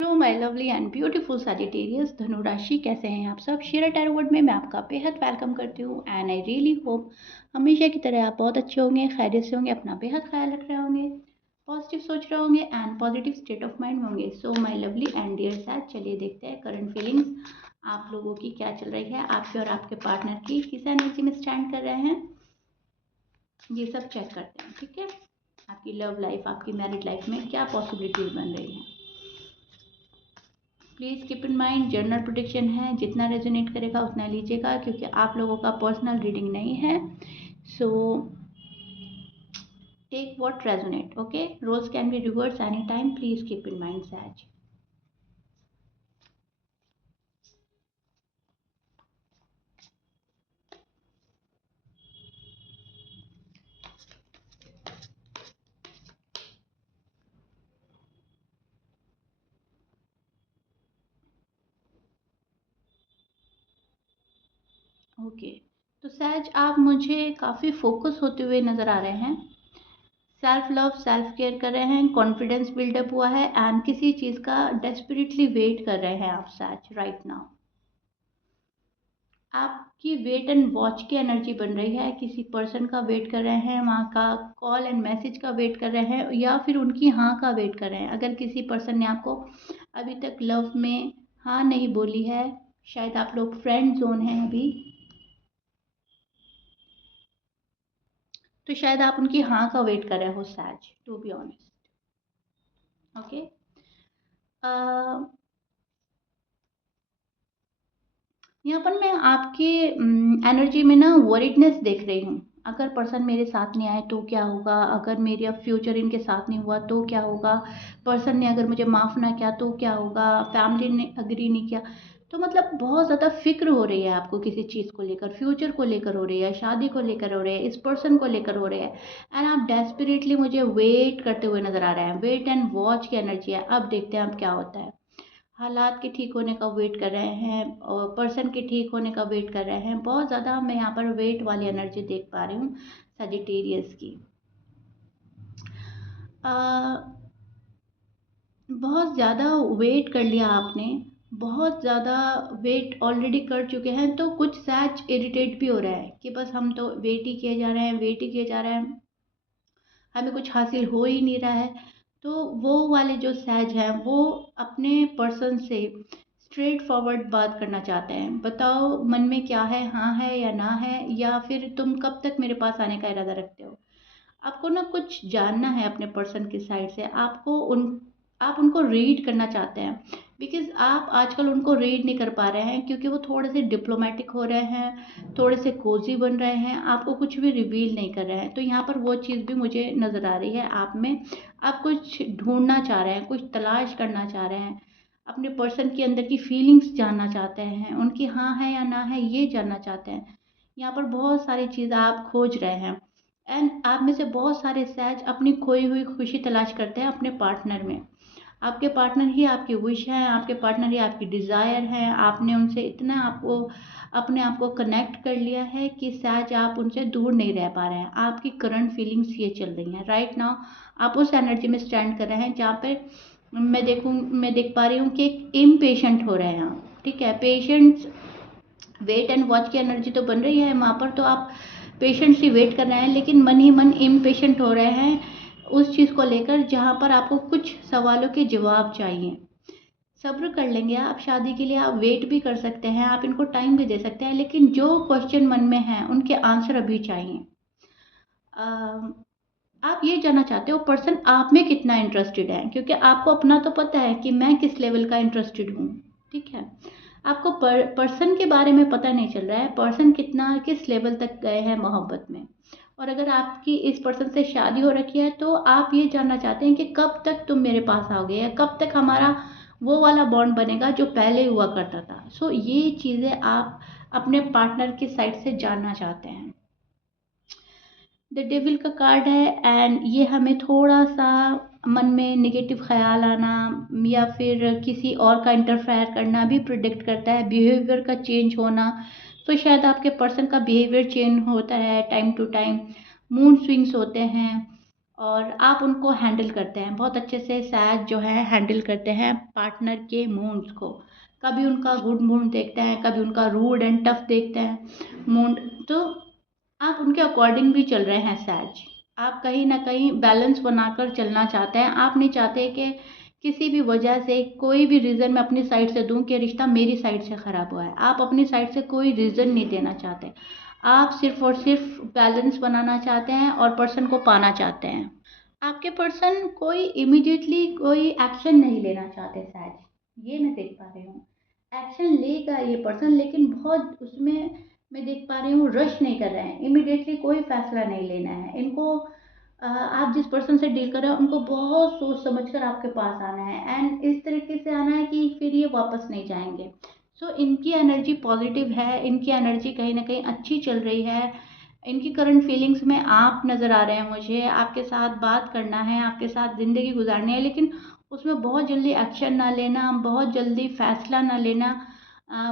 Hello my lovely and beautiful Sagittarius धनु राशि, कैसे हैं आप सब। शेयर टैरो वर्ड में मैं आपका बेहद वेलकम करती हूँ एंड आई रियली होप हमेशा की तरह आप बहुत अच्छे होंगे, खैरियत से होंगे, अपना बेहद ख्याल रख रहे होंगे, पॉजिटिव सोच रहे होंगे and positive state of mind में होंगे। So my lovely and dear sages, चलिए देखते हैं करंट फीलिंग्स आप लोगों की क्या चल रही है, आपके और आपके पार्टनर की किस एनर्जी में स्टैंड कर रहे हैं, ये सब चेक करते हैं। ठीक है, आपकी लव लाइफ, आपकी मैरिड लाइफ में क्या पॉसिबिलिटीज बन रही हैं। Please keep in mind journal prediction है, जितना रेजोनेट करेगा उतना लीजिएगा, क्योंकि आप लोगों का पर्सनल रीडिंग नहीं है। So take what resonate, okay. Roles can be reverse any time, please keep in mind sages. Okay, तो सैज आप मुझे काफ़ी फोकस होते हुए नज़र आ रहे हैं, सेल्फ लव सेल्फ केयर कर रहे हैं, कॉन्फिडेंस बिल्डअप हुआ है एंड किसी चीज़ का डेस्परेटली वेट कर रहे हैं आप सैज राइट नाउ। आपकी वेट एंड वॉच की एनर्जी बन रही है, किसी पर्सन का वेट कर रहे हैं, वहाँ का कॉल एंड मैसेज का वेट कर रहे हैं, या फिर उनकी हाँ का वेट कर रहे हैं। अगर किसी पर्सन ने आपको अभी तक लव में हाँ नहीं बोली है, शायद आप लोग फ्रेंड जोन हैं अभी, तो शायद आप उनकी हाँ का वेट कर रहे हो सैज, टू बी ऑनेस्ट। ओके, यहाँ पर मैं आपके एनर्जी में ना वरीडनेस देख रही हूँ। अगर पर्सन मेरे साथ नहीं आए तो क्या होगा, अगर मेरा फ्यूचर इनके साथ नहीं हुआ तो क्या होगा, पर्सन ने अगर मुझे माफ़ ना किया तो क्या होगा, फैमिली ने अग्री नहीं किया, तो मतलब बहुत ज़्यादा फिक्र हो रही है आपको किसी चीज़ को लेकर, फ्यूचर को लेकर हो रही है, शादी को लेकर हो रही है, इस पर्सन को लेकर हो रही है एंड आप डेस्परेटली मुझे वेट करते हुए नज़र आ रहे हैं। वेट एंड वॉच की एनर्जी है, अब देखते हैं अब क्या होता है। हालात के ठीक होने का वेट कर रहे हैं और पर्सन के ठीक होने का वेट कर रहे हैं। बहुत ज़्यादा मैं यहाँ पर वेट वाली एनर्जी देख पा रही हूँ सजिटेरियस की। बहुत ज़्यादा वेट कर लिया आपने, बहुत ज़्यादा वेट ऑलरेडी कर चुके हैं, तो कुछ सच इरिटेट भी हो रहा है कि बस हम तो वेट ही किए जा रहे हैं, वेट ही किए जा रहे हैं, हमें कुछ हासिल हो ही नहीं रहा है। तो वो वाले जो सैज हैं वो अपने पर्सन से स्ट्रेट फॉरवर्ड बात करना चाहते हैं। बताओ मन में क्या है, हाँ है या ना है, या फिर तुम कब तक मेरे पास आने का इरादा रखते हो। आपको ना कुछ जानना है अपने पर्सन की साइड से, आप उनको रीड करना चाहते हैं, बिकॉज आप आजकल उनको रीड नहीं कर पा रहे हैं, क्योंकि वो थोड़े से डिप्लोमेटिक हो रहे हैं, थोड़े से कोजी बन रहे हैं, आपको कुछ भी रिवील नहीं कर रहे हैं। तो यहाँ पर वो चीज़ भी मुझे नज़र आ रही है आप में, आप कुछ ढूंढना चाह रहे हैं, कुछ तलाश करना चाह रहे हैं, अपने पर्सन के अंदर की फीलिंग्स जानना चाहते हैं, उनकी हाँ है या ना है ये जानना चाहते हैं। यहाँ पर बहुत सारी चीज़ आप खोज रहे हैं एंड आप में से बहुत सारे सहज अपनी खोई हुई खुशी तलाश करते हैं अपने पार्टनर में। आपके पार्टनर ही आपकी विश है, आपके पार्टनर ही आपकी डिज़ायर है, आपने उनसे इतना आपको अपने आप को कनेक्ट कर लिया है कि सहज आप उनसे दूर नहीं रह पा रहे हैं। आपकी करंट फीलिंग्स ये चल रही हैं राइट नाउ। आप उस एनर्जी में स्टैंड कर रहे हैं जहाँ पे मैं देख पा रही हूँ कि एक इम्पेशेंट हो रहे हैं आप। ठीक है, पेशेंट्स वेट एंड वॉच की एनर्जी तो बन रही है वहाँ पर, तो आप पेशेंटली वेट कर रहे हैं, लेकिन मन ही मन इम्पेशेंट हो रहे हैं उस चीज़ को लेकर जहाँ पर आपको कुछ सवालों के जवाब चाहिए। सब्र कर लेंगे आप, शादी के लिए आप वेट भी कर सकते हैं, आप इनको टाइम भी दे सकते हैं, लेकिन जो क्वेश्चन मन में है उनके आंसर अभी चाहिए। आप ये जानना चाहते हो पर्सन आप में कितना इंटरेस्टेड है, क्योंकि आपको अपना तो पता है कि मैं किस लेवल का इंटरेस्टेड हूँ। ठीक है, आपको पर्सन के बारे में पता नहीं चल रहा है, पर्सन कितना किस लेवल तक गए हैं मोहब्बत में। और अगर आपकी इस पर्सन से शादी हो रखी है तो आप ये जानना चाहते हैं कि कब तक तुम मेरे पास आओगे, या कब तक हमारा वो वाला बॉन्ड बनेगा जो पहले हुआ करता था। सो ये चीज़ें आप अपने पार्टनर की साइड से जानना चाहते हैं। द डेविल का कार्ड है एंड ये हमें थोड़ा सा मन में नेगेटिव ख्याल आना या फिर किसी और का इंटरफेयर करना भी प्रिडिक्ट करता है, बिहेवियर का चेंज होना। तो शायद आपके पर्सन का बिहेवियर चेंज होता है time to time, mood swings होते हैं, और आप उनको हैंडल करते हैं बहुत अच्छे से। सैज जो है हैंडल करते हैं पार्टनर के मूड्स को। कभी उनका गुड मूड देखते हैं, कभी उनका रूड एंड टफ देखते हैं मूड। तो आप उनके अकॉर्डिंग भी चल रहे हैं सैज। आप कहीं ना कहीं बैलेंस बनाकर चलना चाहते हैं। आप नहीं चाहते कि किसी भी वजह से कोई भी रीज़न मैं अपनी साइड से दूं कि रिश्ता मेरी साइड से ख़राब हुआ है। आप अपनी साइड से कोई रीज़न नहीं देना चाहते। आप सिर्फ और सिर्फ बैलेंस बनाना चाहते हैं और पर्सन को पाना चाहते हैं। आपके पर्सन कोई इमीडिएटली कोई एक्शन नहीं लेना चाहते शायद, ये मैं देख पा रही हूँ। एक्शन लेगा ये पर्सन, लेकिन बहुत उसमें मैं देख पा रही हूँ रश नहीं कर रहे हैं। इमीडिएटली कोई फैसला नहीं लेना है इनको। आप जिस पर्सन से डील कर रहे हो उनको बहुत सोच समझ कर आपके पास आना है, एंड इस तरीके से आना है कि फिर ये वापस नहीं जाएंगे। सो इनकी एनर्जी पॉजिटिव है, इनकी एनर्जी कहीं ना कहीं अच्छी चल रही है। इनकी करंट फीलिंग्स में आप नज़र आ रहे हैं मुझे। आपके साथ बात करना है, आपके साथ ज़िंदगी गुजारनी है, लेकिन उसमें बहुत जल्दी एक्शन ना लेना, बहुत जल्दी फैसला ना लेना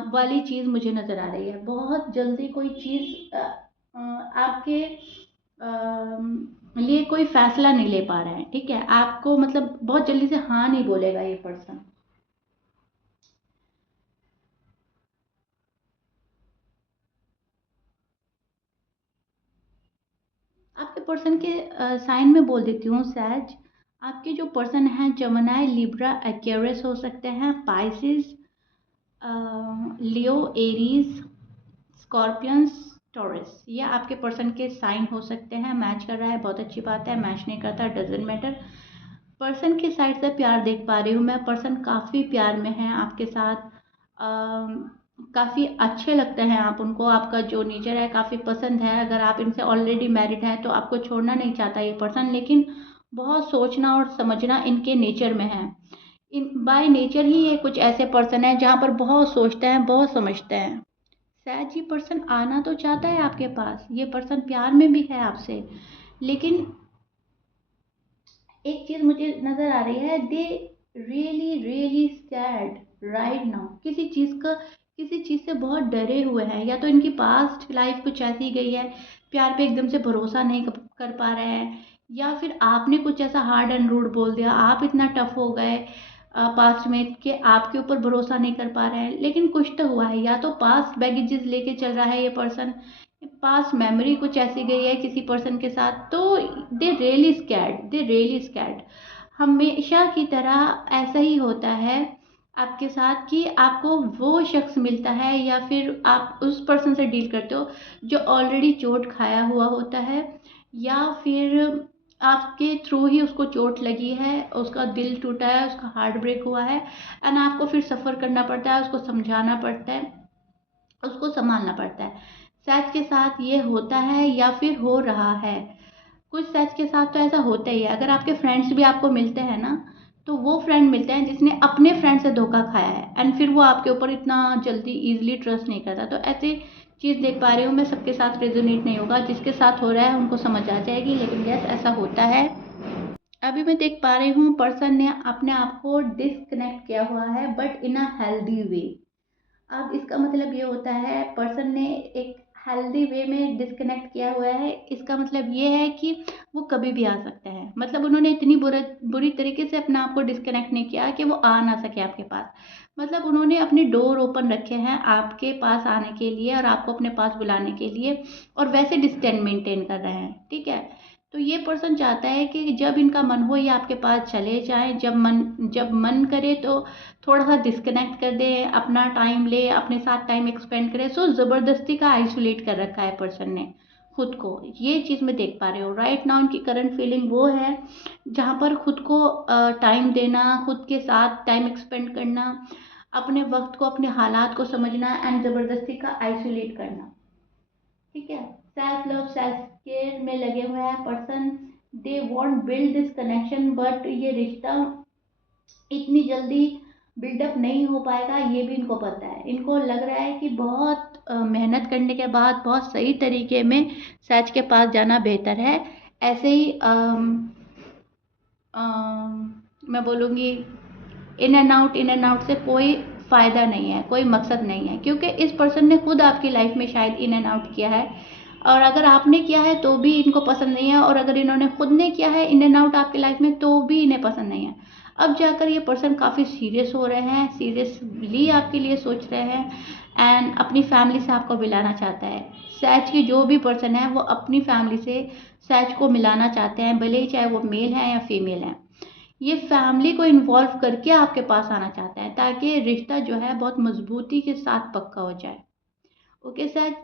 वाली चीज़ मुझे नज़र आ रही है। बहुत जल्दी कोई चीज़ आपके लिए कोई फैसला नहीं ले पा रहे हैं, ठीक है। आपको मतलब बहुत जल्दी से हाँ नहीं बोलेगा ये पर्सन। आपके पर्सन के साइन में बोल देती हूँ सैज। आपके जो पर्सन हैं जमनाई, लिब्रा, एक्वेरियस हो सकते हैं, पाइसिस, लियो, एरीज, स्कॉर्पियंस, टॉरस, ये आपके पर्सन के साइन हो सकते हैं। मैच कर रहा है बहुत अच्छी बात है, मैच नहीं करता डजेंट मैटर। पर्सन की साइड से प्यार देख पा रही हूँ मैं। पर्सन काफ़ी प्यार में है आपके साथ। काफ़ी अच्छे लगते हैं आप उनको। आपका जो नेचर है काफ़ी पसंद है। अगर आप इनसे ऑलरेडी मैरिड हैं तो आपको छोड़ना नहीं चाहता ये पर्सन, लेकिन बहुत सोचना और समझना इनके नेचर में है। इन बाय नेचर ही ये कुछ ऐसे पर्सन है जहाँ पर बहुत सोचते हैं, बहुत समझते हैं। शायद ये पर्सन आना तो चाहता है आपके पास, ये पर्सन प्यार में भी है आपसे, लेकिन एक चीज मुझे नजर आ रही है, they really really scared right now. किसी चीज से बहुत डरे हुए हैं। या तो इनकी पास्ट लाइफ कुछ ऐसी गई है, प्यार पे एकदम से भरोसा नहीं कर पा रहे हैं, या फिर आपने कुछ ऐसा हार्ड एंड रूड बोल दिया, आप इतना टफ हो गए पास्ट में कि आपके ऊपर भरोसा नहीं कर पा रहे हैं। लेकिन कुछ तो हुआ है, या तो पास्ट बैगेजेस लेके चल रहा है ये पर्सन, पास्ट मेमोरी कुछ ऐसी गई है किसी पर्सन के साथ। तो दे रियली स्कैर्ड हमेशा की तरह ऐसा ही होता है आपके साथ कि आपको वो शख्स मिलता है, या फिर आप उस पर्सन से डील करते हो जो ऑलरेडी चोट खाया हुआ होता है, या फिर आपके थ्रू ही उसको चोट लगी है, उसका दिल टूटा है, उसका हार्ट ब्रेक हुआ है, एंड आपको फिर सफ़र करना पड़ता है, उसको समझाना पड़ता है, उसको संभालना पड़ता है। सच के साथ ये होता है या फिर हो रहा है। कुछ सच के साथ तो ऐसा होता ही है। अगर आपके फ्रेंड्स भी आपको मिलते हैं ना, तो वो फ्रेंड मिलते हैं जिसने अपने फ्रेंड से धोखा खाया है, एंड फिर वो आपके ऊपर इतना जल्दी इजीली ट्रस्ट नहीं करता। तो ऐसी चीज़ देख पा रही हूँ मैं। सबके साथ रेजोनेट नहीं होगा, जिसके साथ हो रहा है उनको समझ आ जाएगी, लेकिन यस ऐसा होता है। अभी मैं देख पा रही हूँ पर्सन ने अपने आप को डिस्कनेक्ट किया हुआ है, but in a healthy way. अब इसका मतलब ये होता है पर्सन ने एक हेल्दी वे में डिस्कनेक्ट किया हुआ है। इसका मतलब ये है कि वो कभी भी आ सकता है। मतलब उन्होंने इतनी बुरी तरीके से अपने आप को डिस्कनेक्ट नहीं किया कि वो आ ना सके आपके पास। मतलब उन्होंने अपने डोर ओपन रखे हैं आपके पास आने के लिए और आपको अपने पास बुलाने के लिए, और वैसे डिस्टेंस मेंटेन कर रहे हैं, ठीक है। तो ये पर्सन चाहता है कि जब इनका मन हो ये आपके पास चले जाएं, जब मन करे तो थोड़ा सा डिस्कनेक्ट कर दे, अपना टाइम ले, अपने साथ टाइम एक्सपेंड करे। सो ज़बरदस्ती का आइसोलेट कर रखा है पर्सन ने खुद को। ये चीज़ मैं देख पा रही हूँ राइट नाउ। उनकी करंट फीलिंग वो है जहाँ पर खुद को टाइम देना, खुद के साथ टाइम एक्सपेंड करना, अपने वक्त को, अपने हालात को समझना, एंड ज़बरदस्ती का आइसोलेट करना, ठीक है। सेल्फ लव सेल्फ केयर में लगे हुए हैं person. They want build this connection, but ये रिश्ता इतनी जल्दी बिल्डअप नहीं हो पाएगा, ये भी इनको पता है। इनको लग रहा है कि बहुत मेहनत करने के बाद बहुत सही तरीके में सच के पास जाना बेहतर है। ऐसे ही मैं बोलूँगी इन एंड आउट से कोई फ़ायदा नहीं है, कोई मकसद नहीं है, क्योंकि इस पर्सन ने खुद आपकी लाइफ में शायद इन एंड आउट किया है। और अगर आपने किया है तो भी इनको पसंद नहीं है, और अगर इन्होंने खुद ने किया है इन एंड आउट आपकी लाइफ में तो भी इन्हें पसंद नहीं है। अब जाकर ये पर्सन काफ़ी सीरियस हो रहे हैं, सीरियसली आपके लिए सोच रहे हैं, एंड अपनी फैमिली से आपको मिलाना चाहता है। सैज की जो भी पर्सन है वो अपनी फैमिली से सैज को मिलाना चाहते हैं, भले ही चाहे वो मेल है या फीमेल है। ये फैमिली को इन्वॉल्व करके आपके पास आना चाहते हैं ताकि रिश्ता जो है बहुत मजबूती के साथ पक्का हो जाए। ओके सर,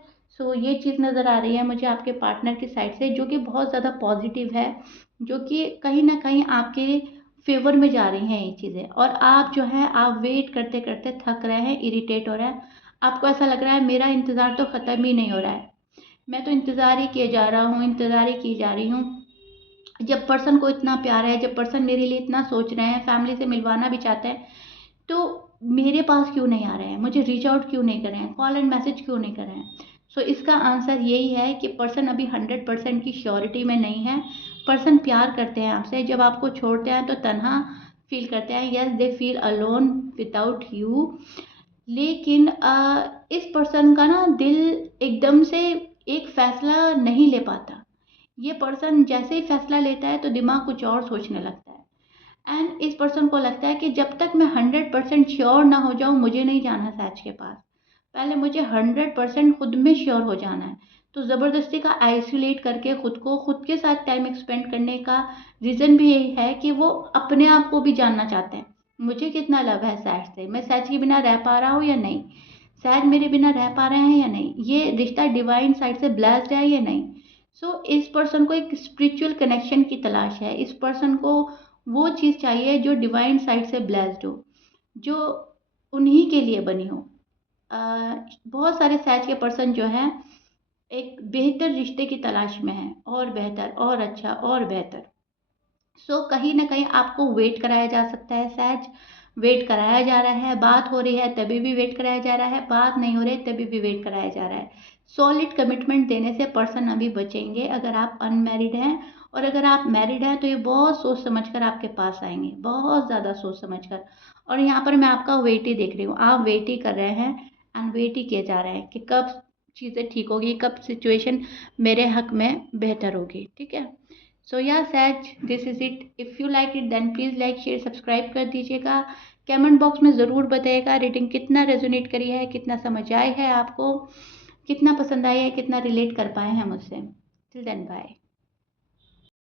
सो ये चीज़ नज़र आ रही है मुझे आपके पार्टनर की साइड से, जो कि बहुत ज़्यादा पॉजिटिव है, जो कि कहीं ना कहीं आपके फेवर में जा रही हैं ये चीज़ें। और आप जो है आप वेट करते करते थक रहे हैं, इरिटेट हो रहे हैं, आपको ऐसा लग रहा है मेरा इंतज़ार तो ख़त्म ही नहीं हो रहा है, मैं तो इंतज़ार ही किए जा रहा हूँ, इंतज़ार ही की जा रही हूँ। जब पर्सन को इतना प्यार है, जब पर्सन मेरे लिए इतना सोच रहे हैं, फैमिली से मिलवाना भी चाहते हैं, तो मेरे पास क्यों नहीं आ रहे हैं, मुझे रीच आउट क्यों नहीं कर रहे हैं, कॉल एंड मैसेज क्यों नहीं कर रहे हैं। सो इसका आंसर यही है कि पर्सन अभी 100% की श्योरिटी में नहीं है। पर्सन प्यार करते हैं आपसे, जब आपको छोड़ते हैं तो तन्हा फील करते हैं, yes they feel alone without you. लेकिन इस पर्सन का ना दिल एकदम से एक फैसला नहीं ले पाता। ये पर्सन जैसे ही फैसला लेता है तो दिमाग कुछ और सोचने लगता है, एंड इस पर्सन को लगता है कि जब तक मैं 100% श्योर ना हो जाऊं मुझे नहीं जाना सैच के पास, पहले मुझे 100% खुद में श्योर हो जाना है। तो ज़बरदस्ती का आइसोलेट करके खुद को खुद के साथ टाइम स्पेंड करने का रीज़न भी यही है कि वो अपने आप को भी जानना चाहते हैं, मुझे कितना लव है सैच से, मैं सैच के बिना रह पा रहा हूँ या नहीं, सैच मेरे बिना रह पा रहे हैं या नहीं, ये रिश्ता डिवाइन साइड से ब्लेस्ड है या नहीं। सो इस पर्सन को एक स्पिरिचुअल कनेक्शन की तलाश है, इस पर्सन को वो चीज़ चाहिए जो डिवाइन साइड से ब्लेस्ड हो, जो उन्हीं के लिए बनी हो। बहुत सारे सैज के पर्सन जो हैं एक बेहतर रिश्ते की तलाश में हैं, और बेहतर और अच्छा और बेहतर। सो कहीं ना कहीं आपको वेट कराया जा सकता है सैज, वेट कराया जा रहा है, बात हो रही है तभी भी वेट कराया जा रहा है, बात नहीं हो रही है तभी भी वेट कराया जा रहा है। सॉलिड कमिटमेंट देने से पर्सन अभी बचेंगे अगर आप अनमैरिड हैं, और अगर आप मैरिड हैं तो ये बहुत सोच समझकर आपके पास आएंगे, बहुत ज़्यादा सोच समझकर। और यहाँ पर मैं आपका वेट ही देख रही हूँ, आप वेट ही कर रहे हैं, एंड वेट ही किए जा रहे हैं कि कब चीज़ें ठीक होगी, कब सिचुएशन मेरे हक में बेहतर होगी। ठीक है, so yeah sages this is it. If you like it then please like share subscribe कर दीजिएगा। कमेंट बॉक्स में ज़रूर बताइएगा रीडिंग कितना रेजोनेट करी है, कितना समझ आई है आपको, कितना पसंद आई है, कितना रिलेट कर पाए हैं मुझसे। Till then bye.